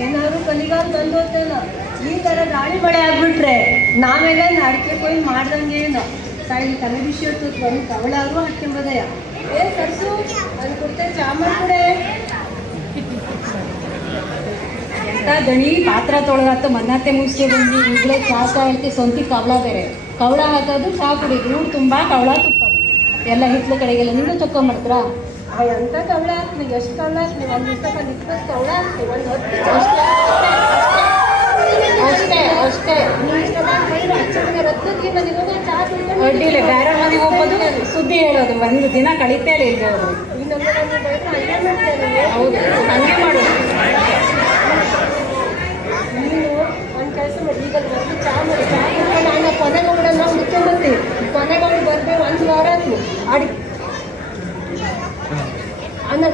ಏನಾದ್ರು ಕಲಿಗಾಲ ಬಂದೋತೇನೋ ಈ ತರ ಗಾಳಿ ಮಳೆ ಆಗ್ಬಿಟ್ರೆ ನಾವೆಲ್ಲ ಅಡಿಕೆ ಕೊಯ್ ಮಾಡ್ದಂಗೆ ಏನೋ? ತಾಯಿ ತಲೆ ಹೊತ್ತು ಬಂದು ಕವಳಾದ್ರು ಹಾಕ್ಯಂಬದಯ ಏ, ಸರ್ಸು ಅದು ಕೊಡ್ತೇನೆ ಚಾಮಲ್ ಕೊಡೆ ದಣಿ, ಪಾತ್ರ ತೊಳೆದಾತು ಮನ್ನತ್ತೆ ಮುಗಿಸಿ ಬಂದು, ಈಗಲೇ ಚಾ ಚಾ ಹೇಳ್ತಿ ಸ್ವಂತಿ ಕವಳ ಬೇರೆ. ಕವಳ ಹಾಕೋದು ಚಾ ಕುಡಿಯೋದು ತುಂಬ ಕವಳ ತುಪ್ಪ ಎಲ್ಲ ಹಿತ್ಲ ಕಡೆಗೆಲ್ಲ ನೀವು ಚೊಕ್ಕೊಂಬರ್ತೀರಾ ಆ ಎಂಥ ಕವಳ ಹಾಕ್ಲಿ ಎಷ್ಟು ಕವಳ ನೀವು ಒಂದು ದಿವಸ ಒಂದು ಇಪ್ಪತ್ತು ಕವಳ ಹಾಕ್ಲಿ ಒಂದು ಹೊತ್ತು ಅಷ್ಟೇ ಅಷ್ಟೇ ಅಡ್ಡಿಲ್ಲ ಬೇರೆ ಮನೆಗೆ ಹೋಗೋದು ಸುದ್ದಿ ಹೇಳೋದು ಒಂದು ದಿನ ಕಳೀತೇ ಇಲ್ಲ ಅವರು ಹೌದು ಹಂಗೆ ಮಾಡೋದು ನೀನು ಒಂದು ಕೆಲಸ ಮಾಡಿ ಈಗ ಬಂದು ಚಾ ಮಾಡಿ ಚಾ ನಾನು ಕೊನೆಗೌಡ ನಾವು ಮುಖ್ಯಮಂತ್ರಿ ಕೊನೆಗೌಡ ಬರ್ಬೇಕು ಒಂದು ವಾರ ಆಯ್ತು ಅಡಿ ಅನ್ನ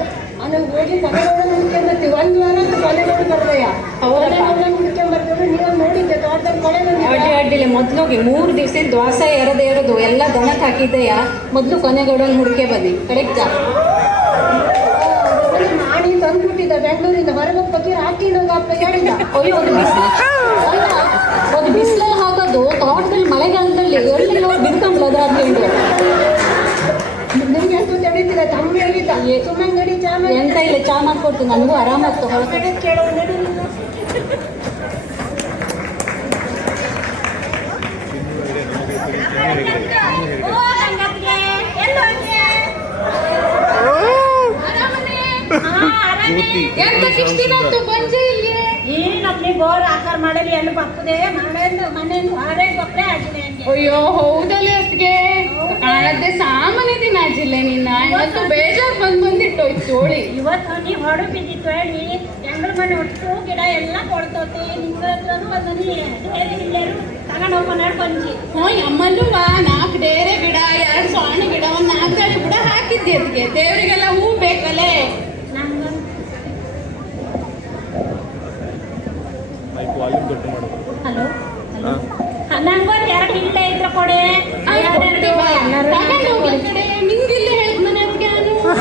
ಅನ್ನ ಹೋಗಿ ಕೊನೆಗೌಡ ಮುಖ್ಯಮಂತ್ರಿ ಒಂದು ವಾರ ಕೊನೆಗೌಡ ಬರ್ದಯ್ಯ. ಕೊನೆಗೌಡ ಮುಖ್ಯಮಂತ್ರಿ ನೀವು ನೋಡಿದ್ದೆ ತೋಟದಲ್ಲಿ ಕೊನೆ ಅಡ್ಡಿ ಅಡ್ಡಿಲ್ಲ ಮೊದಲೋಗಿ ಮೂರು ದಿವಸ ದ್ವಾಸ ಎರದೇ ಇರೋದು. ಎಲ್ಲ ದನಕ್ಕೆ ಹಾಕಿದ್ದೆಯ? ಮೊದಲು ಕೊನೆಗೌಡಲ್ಲಿ ಹುಡುಕೆ ಬನ್ನಿ. ಕರೆಕ್ಟಾ ಮಾಡಿ ತಂದ್ಬಿಟ್ಟಿದ್ದ ಬೆಂಗಳೂರಿಂದ. ಹೊರಗೆ ಬಗ್ಗೆ ಹಾಕಿಡೋದು ಅಂತ ಹೇಳಿದ ಅಯ್ಯೋ ಒಂದು ಬಿಸಿಲು. ಒಂದು ಬಿಸಿಲಲ್ಲಿ ಹಾಕೋದು ತೋಟದಲ್ಲಿ ಮಳೆಗಾಲದಲ್ಲಿ ಎಲ್ಲಿ ನೋಡಿ ಬಿದ್ಕೊಂಡ್ಲದ ಎಂತ ಇಲ್ಲ ಚಾ ಮಾಡ್ಕೊಡ್ತೀನಿ. ನನಗೂ ಆರಾಮಾಗ್ತು ಬೋರ್ ಆಕಾರ ಮಾಡಲಿ ಎಲ್ಲ ಬರ್ತದೆ. ಮನೆಯಿಂದ ಮನೆಯಿಂದ ಹೊರಗೆ ಕಪ್ಪೆ ಆಗಿದೆ ಅಯ್ಯೋ ಹೌದಲ್ಲ ಅದ್ಗೆ ಕಾಣತ್ತೆ ಸಾಮಾನ್ಯ ದಿನ ಜಿಲ್ಲೆ ನಿನ್ನ. ಇವತ್ತು ಬೇಜಾರ್ ಬಂದ್ ಬಂದಿಟ್ಟೋಯ್ತು ಚೋಳಿ. ಇವತ್ತು ನೀ ಹೊಡೆ ಬಿದ್ದಿತ್ತು ಹೇಳಿ. ಹೆಂಗಳ ಮನೆ ಒಟ್ಟು ಗಿಡ ಎಲ್ಲ ಕೊಡ್ತೋತಿ. ನಿಂಗ ಹತ್ರನು ಒಂದನಿ ಇಲ್ಲೇರು ತಗೊಂಡು ಹೋಗ್ಕೊಂಡು ಬಂಜಿ ಹ್ಞೂ ಅಮ್ಮಲ್ಲೂ ವಾ ನಾಲ್ಕು ಡೇರೆ ಗಿಡ ಎರಡು ಸಣ್ಣ ಗಿಡ ಒಂದ್ ನಾಲ್ಕೈದು ಗಿಡ ಹಾಕಿದ್ದೆ ಅದಕ್ಕೆ ದೇವರಿಗೆಲ್ಲ ಹೂ ಬೇಕಲ್ಲೇ? ನಂಗೊಂದು ಮೈಕ್ ವಾಲ್ಯೂಮ್ ದೊಡ್ಡ ಮಾಡು ಹಲೋ? ಹಲೋ ನಂಗೊಂದು ಎರಡು ಇಲ್ಲೇ ಇದ್ರ ಕೊಡೆ ಎರಡೆರಡು ತಗೊಂಡು ಹೋಗಿ ಈ ಕಡೆ ನಿಂಗಿಲ್ಲ ಹೇಳಿದ್ ಮನೆ ಅದಕ್ಕೆ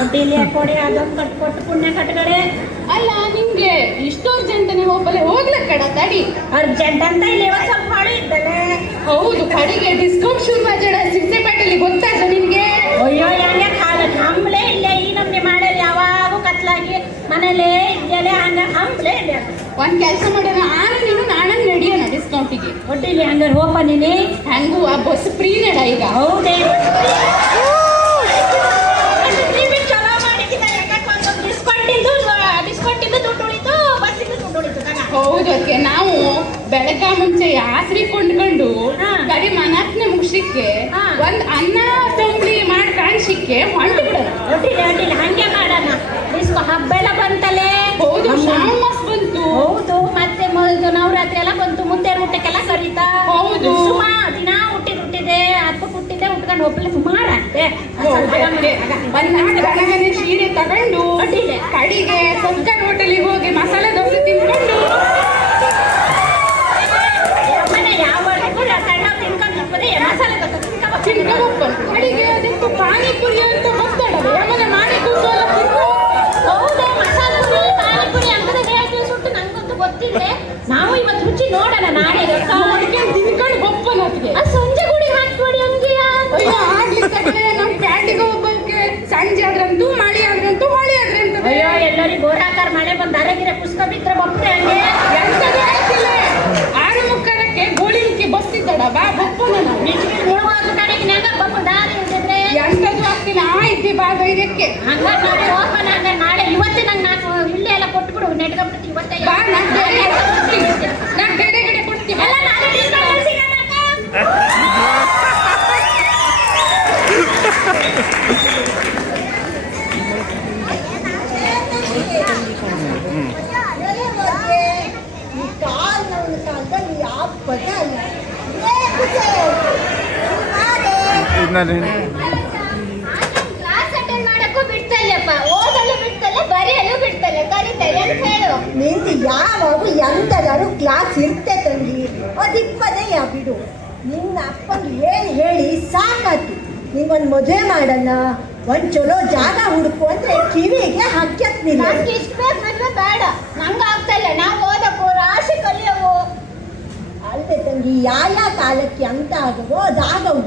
ನಾನು ಇಲ್ಲಿ ಕೊಡೆ ಅದೊಂದು ಕಟ್ಕೊಟ್ಟು ಪುಣ್ಯ ಕಟ್ಕಡೆ. ಅಲ್ಲ ನಿಮಗೆ ಇಷ್ಟೋ ಜಂಟನೆ ಹೋಗಲೆ ಹೋಗ್ಲ ಕಡ ತಡಿ. ಅರ್ಜೆಂಟ್ ಅಂತ ಇಲ್ಲಿ ಸ್ವಲ್ಪ ಹಾಳು ಇದ್ದಲೆ. ಹೌದು ಕಡೆಗೆ ಡಿಸ್ಕೌಂಟ್ ಶುರು ಮಾಡ್ಯಾಡ ಸಿಂಸೆಪೇಟೆಲಿ ಗೊತ್ತಾಯ್ತು ನಿಮಗೆ? ಅಯ್ಯೋ ಹೆಂಗೆ ಕಾಲ? ಹಂಬ್ಲೆ ಇಲ್ಲ ಈ ನಮ್ನೆ ಮಾಡಲ್ಲ ಯಾವಾಗ ಕತ್ಲಾಗಿ ಮನೇಲೇ ಇಲ್ಲೇ ಹಂಗ ಹಂಬ್ಲೆ ಇಲ್ಲ. ಒಂದ್ ಕೆಲಸ ಮಾಡೋಣ. ಆನ ನೀನು ನಾನಂಗ್ ನಡಿಯೋಣ ಡಿಸ್ಕೌಂಟಿಗೆ ಒಟ್ಟಿಲಿ ಹಂಗಾರೆ ಹೋಪ ನೀನಿ ಹಂಗೂ ಆ ಬಸ್ ಫ್ರೀ ನಡ ಈಗ. ಹೌದೇ. ಮುಂಚೆ ಯಾತ್ರಿ ಕೊಂಡ್ಕೊಂಡು ಬರೀ ಮನಸ್ನ ಮನತ್ನೆ ಮುಗಿಸಿಕ್ಕೆ. ಒಂದ್ ಅನ್ನ ತೊಂಬಿ ಮಾಡಿ ಕಾಣಿಸಿಕ್ಕೆ ಹೊಂಟು ಬಿಡೋದು ಒಟ್ಟಿಲಿ ಒಟ್ಟಿಲಿ ಹಂಗೆ ಮಾಡೋಣ. ಡಿಸ್ಕೋ ಹಬ್ಬ ಎಲ್ಲ ಬಂತಲೇ ಹೌದು ಬಂತು. ಹೌದು ಮತ್ತೆ ಮೊದಲು ನವರಾತ್ರಿ ಎಲ್ಲ ಬಂತು ಮುಂದೆ ಊಟಕ್ಕೆಲ್ಲ ಕರೀತಾ ಹೌದು. ಸುಮಾ ದಿನ ಹುಟ್ಟಿದ್ ಹುಟ್ಟಿದೆ ಹಬ್ಬ ಹುಟ್ಟಿದೆ ಉಟ್ಕೊಂಡು ಹೋಗ್ಲಿ ಸುಮಾರು ಹೋಗ್ಬೇಕು. ಒಂದ್ ಸೀರೆ ತಗೊಂಡು. ಕಡಿಗೆ ಸರ್ಕಾರಿ ಹೋಟೆಲಿಗೆ ಹೋಗಿ ಮಸಾಲೆ ದೋಸೆ ತಿನ್ಕೊಂಡು ಮನೆ ಯಾವ ವರ್ಗಕ್ಕೂ ಸಣ್ಣ ತಿನ್ಕೊಂಡು ಹೋಗ್ಬೋದೆ ಮಸಾಲೆ ದೋಸೆ ತಿನ್ಕೊಂಡು ತಿನ್ಕೊಂಡು ಕಡಿಗೆ ಅದಕ್ಕೆ ಪಾನಿಪುರಿ ಅಂತ ಬರ್ತಾಡವೆ ಆಮೇಲೆ ಮಾಡಿ ಕೂಸೋಲ್ಲ ಹೌದು ಮಸಾಲೆ ಪುರಿ ಪಾನಿಪುರಿ ಅಂತ ಹೇಳ್ತೀವಿ ಸುಟ್ಟು ನಂಗಂತೂ ಗೊತ್ತಿಲ್ಲ ನಾವು ಇವತ್ತು ರುಚಿ ನೋಡೋಣ ನಾಳೆ ಅದಕ್ಕೆ ತಿನ್ಕೊಂಡು ಗೊಪ್ಪನ ಆ ಸಂಜೆ ಗುಡಿ ಹಾಕ್ಬಿಡಿ ಅಯ್ಯೋ ಆಗ್ಲಿ ನಮ್ಮ ನಮ್ ಪ್ಯಾಟಿಗೆ ಹೋಗ್ಬೇಕೆ ಸಂಜೆ ಆದ್ರಂತೂ ಮಳೆ ಆದ್ರಂತೂ ಹೊಳಿ ಆದ್ರಂತ. ಅಯ್ಯೋ ಎಲ್ಲರಿಗೂ ಗೋರಾಕಾರ ಮಳೆ ಬಂದು ಅರೆಗಿರೆ ಪುಸ್ತಕ ಬಿದ್ರೆ ಬಪ್ಪೆ ಹಂಗೆ. ಎಂತದು ಆಗ್ತಿಲ್ಲ ಆರು ಮುಕ್ಕರಕ್ಕೆ ಗೋಳಿಲಿಕ್ಕೆ ಬಸ್ ಇದ್ದಡ ಬಾ ಬಪ್ಪನ ನಾವು. ಕಡೆಗೆ ನೆಗ ಬಪ್ಪ ದಾರಿ ಇದ್ದಿದ್ರೆ ಎಂತದು ಆಗ್ತಿಲ್ಲ ಆ ಇದ್ದಿ ಭಾಗ ಇದಕ್ಕೆ ಹಂಗಾರೆ ನಾಳೆ ಹೋಗೋಣ ಹಂಗಾರೆ ನಾಳೆ ಇವತ್ತೇ ನಂಗೆ ನಾಲ್ಕು ಇಲ್ಲೇ ಎಲ್ಲ ಕೊಟ್ಬಿಡು ನೆಟ್ಕೊಂಡ್ಬಿಟ್ಟು ಇವತ್ತೇ ಬಾ ನಾ ಬೇರೆ ಕೊಡ್ತೀನಿ ನಾ ಗಡೆ ಗಡೆ ಕೊಡ್ತೀನಿ. ಎಲ್ಲ ನಾಳೆ discount ಬಿಡ್ತಲ್ಲ ಬರೆಯಲು ಬಿಡ್ತಲ್ಲ ಕರೀತಾರೆ ಅಂತ ಹೇಳು. ನಿಂದು ಯಾವಾಗ ಎಂತದಾರು ಕ್ಲಾಸ್ ಇರ್ತೆ ತಂಗಿ. ಯಾ ಬಿಡು. ನಿನ್ನ ಅಪ್ಪಂಗೆ ಹೇಳಿ ಹೇಳಿ ಸಾಕಾತು ನಿಂಗೊಂದು ಮದುವೆ ಮಾಡಲ್ಲ. ಒಂದ್ ಚಲೋ ಜಾಗ ಹುಡುಕು ಅಂದ್ರೆ ಕಿವಿಗೆ ಹಕ್ಕತ್ನಿಲ್ಲ ನನಗೆ ಇಷ್ಟ ಮದ್ವೆ ಬೇಡ. ನಂಗೆ ಆಗ್ತಾ ಇಲ್ಲ. ನಾವು ಓದಕ್ಕೂ ರಾಶಿ ಕಲಿಯವು. ಅಲ್ಲದೆ ತಂಗಿ ಯಾವ ಕಾಲಕ್ಕೆ ಅಂತ ಆಗವೋ ಅದಾಗವು.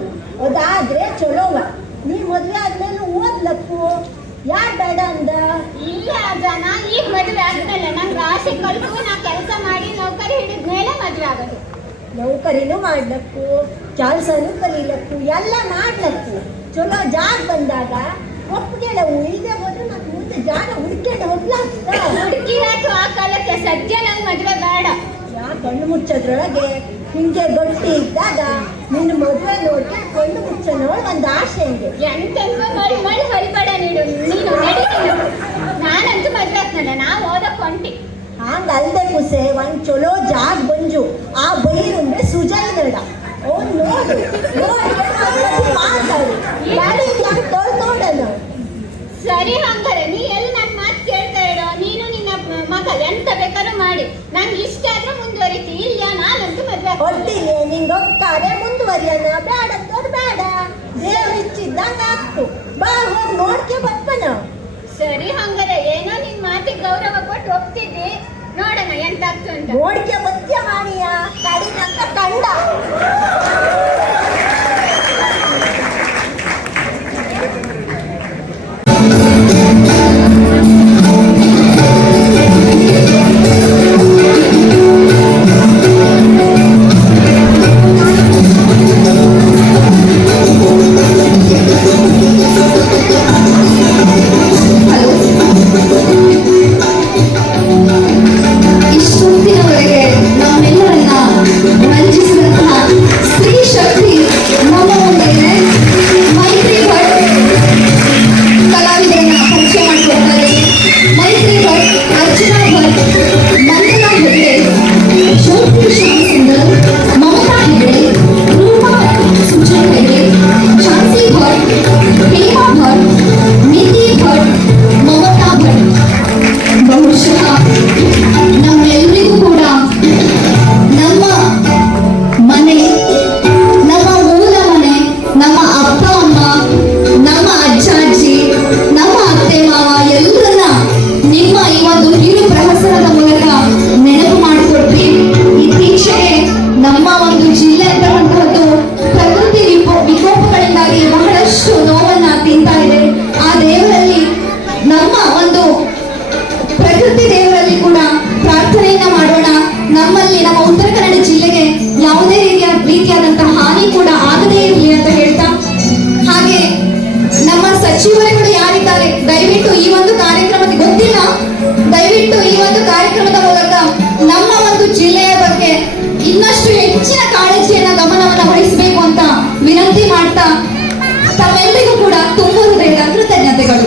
ಅದಾದ್ರೆ ಚಲೋವ. ನೀ ಮದುವೆ ಆದ್ಮೇಲೆ ಓದ್ಲಕ್ಕು. ಯಾರ್ ಬೇಡ ಅಂದ ಇಲ್ಲ ಜನ ಈಗ ಮದುವೆ ಆದ್ಮೇಲೆ ನಂಗೆ ಆಸೆ ಕಲಿತು ನಾ ಕೆಲಸ ಮಾಡಿ ನೌಕರಿ ಹಿಡಿದ ಮೇಲೆ ಮದುವೆ ಆಗೋದು. ನೌಕರಿನೂ ಮಾಡ್ಲಕ್ಕು ಕೆಲಸನೂ ಕಲೀಲಕ್ಕು ಎಲ್ಲ ಮಾಡ್ಲಕ್ಕು. ಚಲೋ ಜಾಗ ಬಂದಾಗ ಒಪ್ಪಿಗೆಲ್ಲ ಇಲ್ಲದೆ ಹೋದ್ರೆ ಮತ್ತೆ ಮುಂದೆ ಜಾಗ ಹುಡ್ಕೊಂಡು ಹೋಗ್ಲಾಗ್ತ ಹುಡುಕಿ ಹಾಕಿ ಆ ಕಾಲಕ್ಕೆ ಸದ್ಯ ನಂಗೆ ಮದುವೆ ಬೇಡ. ಯಾ ಕಣ್ಣು ಮುಚ್ಚೋದ್ರೊಳಗೆ ಹಿಂಗೆ ಗಟ್ಟಿ ಇದ್ದಾಗ ನಿನ್ನ ಮದುವೆ ನೋಡಿ ಕಣ್ಣು ಮುಚ್ಚೋನೋಳು ಒಂದು ಆಸೆ ಇದೆ. ಎಂತ ಮಾಡಿ ಮಾಡಿ ಹರಿಬೇಡ ನೀಡು ನೀನು ನಡಿ ನೀನು. ನಾನಂತೂ ಮದುವೆ ಆಗ್ತಾನೆ ನಾವು ಓದಕ್ಕೆ ಹೊಂಟಿ ಹಂಗ ಅಲ್ದೆ ಕುಸೆ ಒಂದ್ ಚಲೋ ಜಾಗ ಬಂಜು. ಆ ಬೈರುಂದ್ರೆ ಸುಜಯ್ ನಡ ಅವ್ನ್ ಸರಿ ಹಂಗಾರೆ ನೀ ಎಲ್ಲಿ ನನ್ನ ಮಾತು ಕೇಳ್ತಾ ಇರೋ? ನೀನು ನಿನ್ನ ಮಗ ಎಂತ ಬೇಕಾದ್ರೂ ಮಾಡಿ. ನಂಗೆ ಇಷ್ಟ ಆದ್ರೆ ಮುಂದುವರಿತಿ ಇಲ್ಲ ನಾನಂತೂ ಮದುವೆ. ಹೊಟ್ಟಿಗೆ ನಿಂಗೆ ಒಕ್ಕಾರೆ ಮುಂದುವರಿಯೋಣ ಬೇಡ ತೋರ್ಬೇಡ ಬೇಡ ದೇವ್ರು ಇಚ್ಚಿದ್ದಂಗೆ ಆಗ್ತು. ಬಾ ಹೋಗಿ ನೋಡ್ಕೆ ಬರ್ತಾನ. ಸರಿ ಹಂಗಾರೆ ಮಾತಿಗೆ ಗೌರವ ಕೊಟ್ಟು ಒಪ್ತಿದ್ದಿ ನೋಡೋಣ ಎಂತ ಆಗ್ತು ಅಂತ ನೋಡ್ಕೆ ಮಧ್ಯ ಮಾಡಿಯ ಅಂತ ಕಂಡ ಆಗದೇ ಇರಲಿ ಅಂತ ಹೇಳ್ತಾ, ಹಾಗೆ ನಮ್ಮ ಸಚಿವರುಗಳು ಯಾರಿದ್ದಾರೆ? ದಯವಿಟ್ಟು ಈ ಒಂದು ಕಾರ್ಯಕ್ರಮದ ಗೊತ್ತಿಲ್ಲ? ದಯವಿಟ್ಟು ಈ ಒಂದು ಕಾರ್ಯಕ್ರಮದ ಮೂಲಕ ನಮ್ಮ ಒಂದು ಜಿಲ್ಲೆಯ ಬಗ್ಗೆ ಇನ್ನಷ್ಟು ಹೆಚ್ಚಿನ ಕಾಳಜಿಯನ್ನ, ಗಮನವನ್ನ ವಹಿಸಬೇಕು ಅಂತ ವಿನಂತಿ ಮಾಡ್ತಾ ತಮ್ಮೆಲ್ಲರಿಗೂ ಕೂಡ ತುಂಬ ಹೃದಯದ ಕೃತಜ್ಞತೆಗಳು.